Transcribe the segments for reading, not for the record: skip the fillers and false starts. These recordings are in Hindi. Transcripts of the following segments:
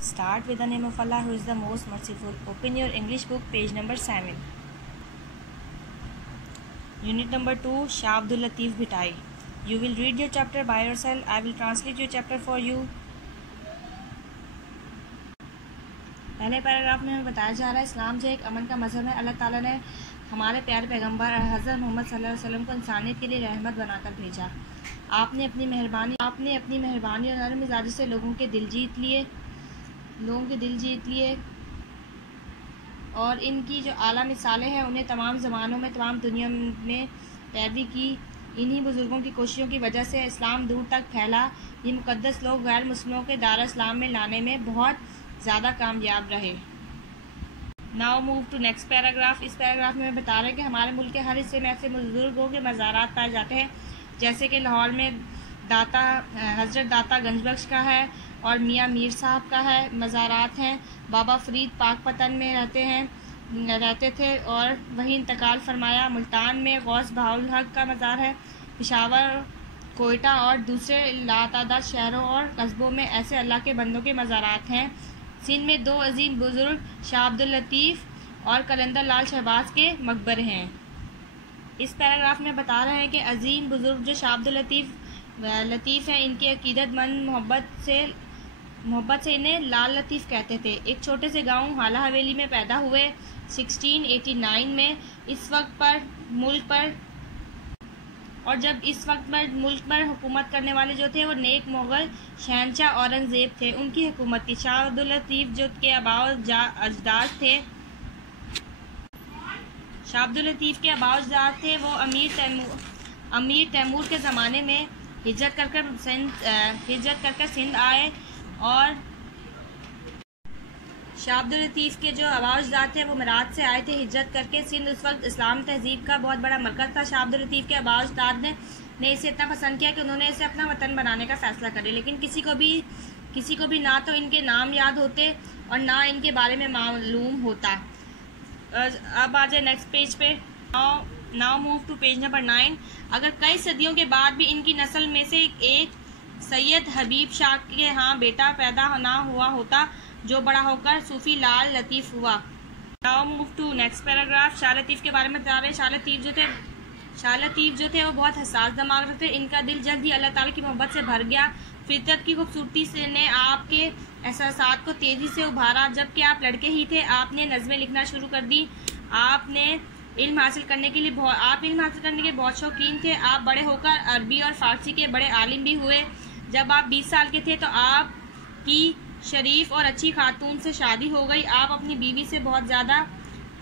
Start with the name of Allah who is the most merciful. Open your English book, page number 7. Unit number 2, Shah Abdul Latif Bhitai. You will read your chapter by yourself. I will translate your chapter for you. पहले पैराग्राफ में हमें बताया जा रहा है इस्लाम जो एक अमन का मज़हब है। अल्लाह ताला ने हमारे प्यारे पैगंबर हज़रत मोहम्मद सल्लल्लाहु अलैहि वसल्लम को इंसानियत के लिए रहमत बनाकर भेजा। आपने अपनी मेहरबानी और नरम मिजाजी से लोगों के दिल जीत लिए और इनकी जो आला मिसालें हैं उन्हें तमाम ज़मानों में तमाम दुनिया में पैरवी की। इन्हीं बुज़ुर्गों की कोशिशों की वजह से इस्लाम दूर तक फैला। ये मुक़द्दस लोग गैर मुस्लिमों के दार इस्लाम में लाने में बहुत ज़्यादा कामयाब रहे। Now move to next paragraph. इस पैराग्राफ में बता रहे हैं कि हमारे मुल्क के हर हिस्से में ऐसे बुज़ुर्गों के मज़ारात पाए जाते हैं, जैसे कि लाहौर में हज़रत दाता गंजबख्श का है और मियाँ मीर साहब का है मज़ारात हैं। बाबा फरीद पाकपतन में रहते थे और वहीं इंतकाल फरमाया। मुल्तान में गौस बहाउल हक का मज़ार है। पेशावर, कोयटा और दूसरे लातादाद शहरों और कस्बों में ऐसे अल्लाह के बंदों के मज़ारात हैं। सिंध में 2 अजीम बुज़ुर्ग शाह अब्दुल लतीफ़ और कलंदर लाल शहबाज के मकबरे हैं। इस पैराग्राफ में बता रहे हैं कि अजीम बुज़ुर्ग जो शाह अब्दुल लतीफ़ हैं, इनकी अकीदतमंद मोहब्बत से इन्हें लाल लतीफ़ कहते थे। एक छोटे से गांव हाला हवेली में पैदा हुए 1689 में। इस वक्त पर मुल्क पर हुकूमत करने वाले जो थे वो नेक मुग़ल शहंशाह औरंगज़ेब थे। उनकी हुकूमत थी। शाह अब्दुल लतीफ़ जो के अजदाद थे वो अमीर तैमूर के ज़माने में हिजरत कर सिंध आए और शाह अब्दुल लतीफ़ के जो अबाउजदाद थे वो मराठ से आए थे हिजरत करके सिंध। उस वक्त इस्लाम तहजीब का बहुत बड़ा मरकज़ था। शाह अब्दुल लतीफ़ के अबाउजदाद ने इसे इतना पसंद किया कि उन्होंने इसे अपना वतन बनाने का फ़ैसला कर लिया। लेकिन किसी को भी ना तो इनके नाम याद होते और ना इनके बारे में मालूम होता। अब आ जाए नेक्स्ट पेज पे। Now move to page number 9। अगर कई सदियों के बाद भी इनकी नस्ल में से एक सैयद हबीब शाह के यहाँ बेटा पैदा ना हुआ होता जो बड़ा होकर सूफी लाल लतीफ़ हुआ। Now move to next paragraph. Shah Latif के बारे में बता रहे हैं। शाह लतीफ़ जो थे वो बहुत हसास दिमाग रखते थे। इनका दिल जल्द ही अल्लाह ताला की मोहब्बत से भर गया। फितरत की खूबसूरती से ने आपके एहसासात को तेज़ी से उभारा। जबकि आप लड़के ही थे, आपने नज़में लिखना शुरू कर दी। आपने इल्म हासिल करने के बहुत शौकीन थे। आप बड़े होकर अरबी और फ़ारसी के बड़े आलिम भी हुए। जब आप 20 साल के थे तो आपकी शरीफ और अच्छी खातून से शादी हो गई। आप अपनी बीवी से बहुत ज़्यादा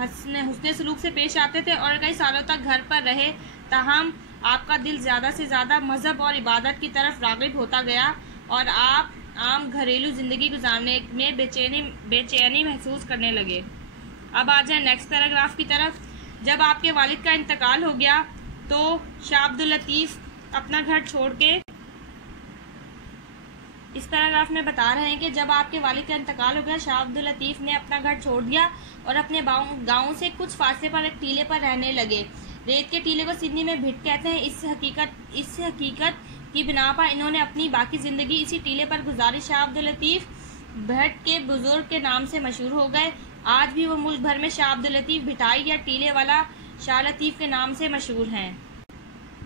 हुस्ने सलूक से पेश आते थे और कई सालों तक घर पर रहे। ताहम आपका दिल ज़्यादा से ज़्यादा मज़हब और इबादत की तरफ राग़िब होता गया और आप आम घरेलू ज़िंदगी गुजारने में बेचैनी महसूस करने लगे। अब आ जाए नेक्स्ट पैराग्राफ की तरफ। जब आपके वालिद का इंतकाल हो गया तो शाह अब्दुल लतीफ़ अपना घर छोड़ के इस पैराग्राफ में बता रहे हैं कि जब आपके वालिद का इंतकाल हो गया, शाह अब्दुल लतीफ़ ने अपना घर छोड़ दिया और अपने गांव से कुछ फासले पर एक टीले पर रहने लगे। रेत के टीले को सिडनी में भिट कहते हैं। इस हकीकत की बिना पर इन्होंने अपनी बाकी ज़िंदगी इसी टीले पर गुजारी। शाह अब्दुल लतीफ़ भट्ट के बुजुर्ग के नाम से मशहूर हो गए। आज भी वो मुल्क भर में शाह अब्दुल लतीफ़ भिटाई या टीले वाला शाह लतीफ़ के नाम से मशहूर हैं।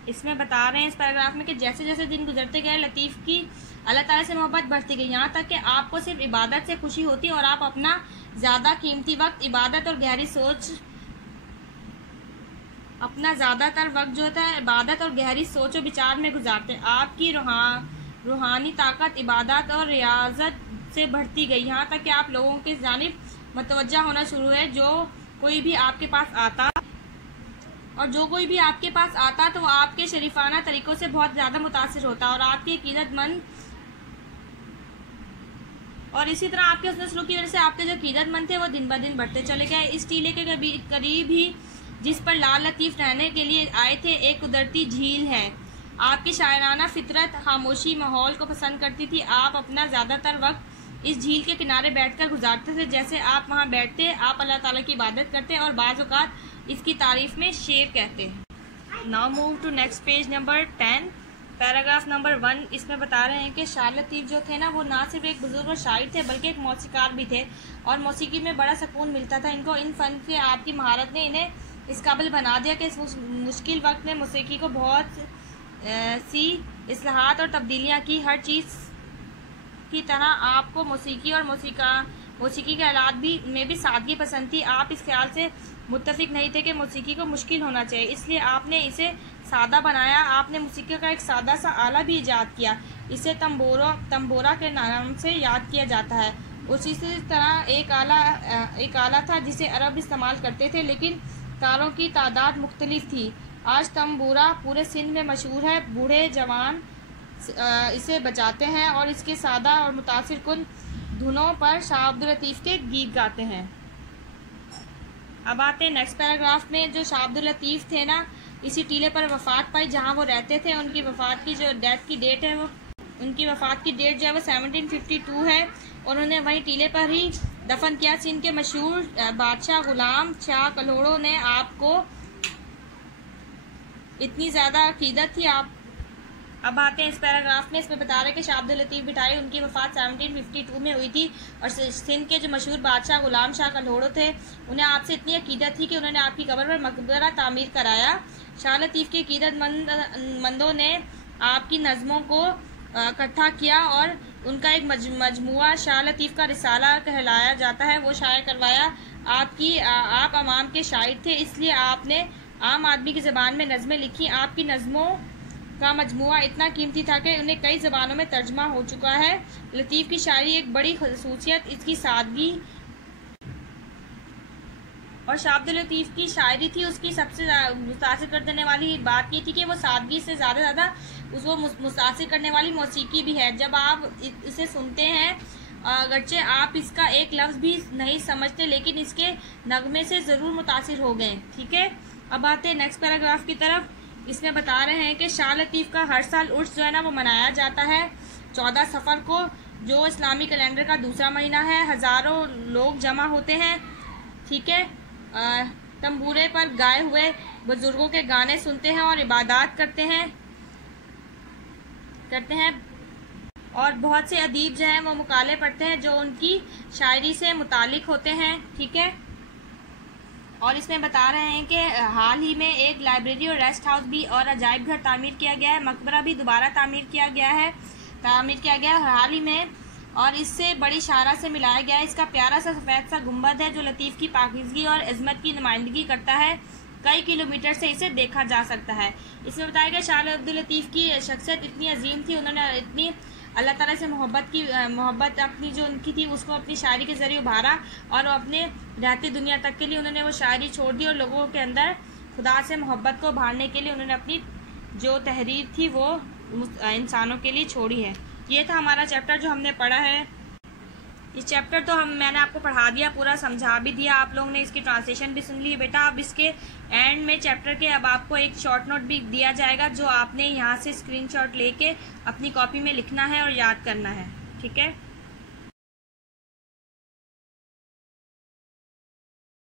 इसमें बता रहे हैं इस पैराग्राफ में कि जैसे जैसे दिन गुजरते गए लतीफ़ की अल्लाह ताला से मोहब्बत बढ़ती गई, यहाँ तक कि आपको सिर्फ इबादत से खुशी होती और आप अपना ज़्यादा कीमती वक्त ज़्यादातर वक्त जो होता है इबादत और गहरी सोच और विचार में गुजारते। आपकी रूहानी ताकत इबादत और रियाजत से बढ़ती गई, यहाँ तक कि आप लोगों के जानिब मतवज्जा होना शुरू है। जो कोई भी आपके पास आता तो वो आपके शरीफाना तरीकों से बहुत ज़्यादा मुतासिर होता और आपकी अकीदतमंद और इसी तरह आपके हुस्न सलूक की वजह से आपके जो अकीदतमंद थे वो दिन ब दिन बढ़ते चले गए। इस टीले के करीब ही जिस पर लाल लतीफ़ रहने के लिए आए थे एक कुदरती झील है। आपकी शायराना फितरत खामोशी माहौल को पसंद करती थी। आप अपना ज़्यादातर वक्त इस झील के किनारे बैठकर गुजारते थे। जैसे आप वहाँ बैठते आप अल्लाह ताला की इबादत करते और बाज़ औक़ात इसकी तारीफ़ में शेर कहते हैं। Now move to next page number 10। Paragraph number 1 इसमें बता रहे हैं कि शाह लतीफ़ जो थे ना, वो ना सिर्फ एक बुजुर्ग और शायर थे बल्कि एक मौसीकार भी थे और मौसीकी में बड़ा सुकून मिलता था इनको। इन फ़न के आपकी महारत ने इन्हें इस काबिल बना दिया कि इस मुश्किल वक्त में मौसीकी को बहुत सी इस्लाहात और तब्दीलियाँ की। हर चीज़ की तरह आपको मौसीकी और मौसीकी के आलात में भी सादगी पसंद थी। आप इस ख्याल से मुत्तफिक नहीं थे कि मौसीकी को मुश्किल होना चाहिए, इसलिए आपने इसे सादा बनाया। आपने मौसीकी का एक सादा सा आला भी ईजाद किया, इसे तंबोरा के नाम से याद किया जाता है। उसी तरह एक आला था जिसे अरब इस्तेमाल करते थे, लेकिन तारों की तादाद मुख्तलिफ थी। आज तंबूरा पूरे सिंध में मशहूर है। बूढ़े जवान इसे बजाते हैं और इसके सादा और मुतासिर कुन धुनों पर शाह अब्दुल लतीफ़ के गीत गाते हैं। अब आते हैं नेक्स्ट पैराग्राफ में। जो शाह अब्दुल लतीफ़ थे ना, इसी टीले पर वफ़ात पाई जहां वो रहते थे। उनकी वफ़ात की जो डेथ की डेट है, वो उनकी वफ़ात की डेट जो है वो 1752 है और उन्हें वहीं टीले पर ही दफन किया। सिंध के मशहूर बादशाह गुलाम शाह कल्होड़ो ने आपको इतनी ज़्यादा अकीदत थी। अब आते हैं इस पैराग्राफ में। इसमें बता रहे हैं कि शाह अब्दुल लतीफ़ बिठाई उनकी वफ़ात 1752 में हुई थी और सिंध के जो मशहूर बादशाह गुलाम शाह कल्होड़ो थे, उन्हें आपसे इतनी अकीदत थी कि उन्होंने आपकी कब्र पर मकबरा तामीर कराया। शाह लतीफ़ के अकीदतमंदों ने आपकी नज़मों को इकट्ठा किया और उनका एक मजमुआ शाह लतीफ़ का रिसाला कहलाया जाता है, वो शाया करवाया। आप अवाम के शायर थे, इसलिए आपने आम आदमी की ज़बान में नज़में लिखी। आपकी नज़मों का मजमुआ इतना कीमती था कि उन्हें कई ज़बानों में तर्जमा हो चुका है। लतीफ़ की शायरी एक बड़ी खसूसियत इसकी सादगी और शाह अब्दुल लतीफ़ की शायरी थी, उसकी सबसे मुतासिर कर देने वाली बात ये थी कि वो सादगी से ज़्यादा उसको मुतासिर करने वाली मौसीकी भी है। जब आप इसे सुनते हैं, अगरचे आप इसका एक लफ्ज़ भी नहीं समझते, लेकिन इसके नगमे से ज़रूर मुतासिर हो गए। ठीक है, अब आते हैं नेक्स्ट पैराग्राफ की तरफ। इसमें बता रहे हैं कि शाह लतीफ़ का हर साल उर्स जो है ना, वो मनाया जाता है 14 सफ़र को, जो इस्लामी कैलेंडर का दूसरा महीना है। हज़ारों लोग जमा होते हैं। ठीक है, तंबूरे पर गाए हुए बुजुर्गों के गाने सुनते हैं और इबादत करते हैं और बहुत से अदीब जो हैं वो मुकाले पढ़ते हैं जो उनकी शायरी से मुतालिक होते हैं। ठीक है, और इसमें बता रहे हैं कि हाल ही में एक लाइब्रेरी और रेस्ट हाउस भी और अजायब घर तामीर किया गया है। मकबरा भी दोबारा तामीर किया गया है हाल ही में, और इससे बड़ी शारा से मिलाया गया है। इसका प्यारा सा सफ़ेद सा गुंबद है जो लतीफ़ की पाकीज़गी और इज़्ज़त की नुमाइंदगी करता है। कई किलोमीटर से इसे देखा जा सकता है। इसमें बताया गया शाह अब्दुल लतीफ़ की शख्सियत इतनी अजीम थी, उन्होंने इतनी अल्लाह ताला से मोहब्बत अपनी जो उनकी थी उसको अपनी शायरी के ज़रिए उभारा और अपने रहती दुनिया तक के लिए उन्होंने वो शायरी छोड़ दी और लोगों के अंदर खुदा से मोहब्बत को उभारने के लिए उन्होंने अपनी जो तहरीर थी वो इंसानों के लिए छोड़ी है। ये था हमारा चैप्टर जो हमने पढ़ा है। इस चैप्टर तो मैंने आपको पढ़ा दिया, पूरा समझा भी दिया, आप लोगों ने इसकी ट्रांसलेशन भी सुन ली। बेटा अब इसके एंड में चैप्टर के अब आपको एक शॉर्ट नोट भी दिया जाएगा जो आपने यहाँ से स्क्रीनशॉट लेके अपनी कॉपी में लिखना है और याद करना है। ठीक है।